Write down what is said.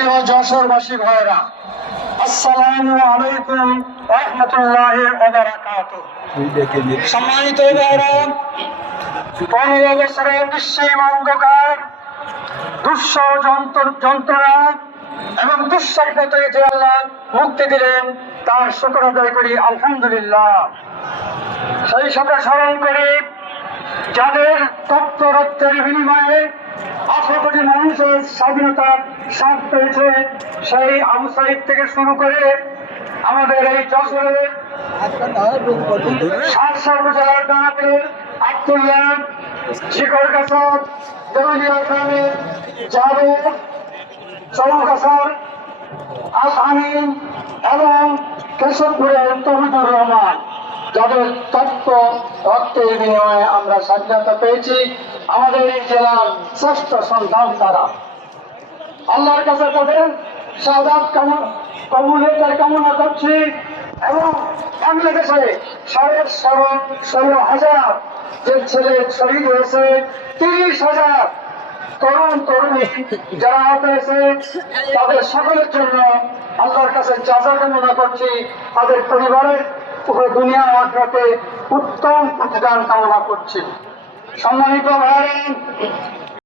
প্রিয় যশোরবাসী ভাইরা, আসসালামু আলাইকুম ওয়া রাহমাতুল্লাহি ওয়া বারাকাতুহু। সম্মানিত ভাইরা, 15 বছরের নিঃসীম অন্ধকার, দুঃসহ যন্ত্রণা এবং দুঃস্বপ্ন থেকে যে আল্লাহ মুক্তি দিলেন তার শুকর আদায় করি আলহামদুলিল্লাহ। সেই সাথে স্মরণ করি যাদের তপ্ত রক্তের বিনিময়ে 18 কোটি মানুষের স্বাধীনতার স্বাদ পেয়েছে, সেই আবু সাইদ থেকে শুরু করে আমাদের এই যশোরের উপজেলার দানাপুর আব্দুল্লাহ, শিকরগাছা, দেউলিয়া গ্রামের জাবেদ, চৌগাছার আল আমিন এবং কেশবপুরের তৌহিদুর রহমান, যাদের তত্ত্ব রক্তের বিনিময়ে আমরা স্বাধীনতা পেয়েছি। আমাদের এই জেলার শ্রেষ্ঠ সন্তান তারা। আল্লাহর কাছে তাদের শাহাদাত কবুলিয়তের কামনা করছি এবং বাংলাদেশে 16,000 যে ছেলে শহীদ হয়েছে, 30,000 তরুণ তরুণী যারা আহত হয়েছে, তাদের সকলের জন্য আল্লাহর কাছে জাযা কামনা করছি। তাদের পরিবারের উপরে দুনিয়া আখিরাতে উত্তম প্রতিদান কামনা করছি। সম্মানিত ভাই,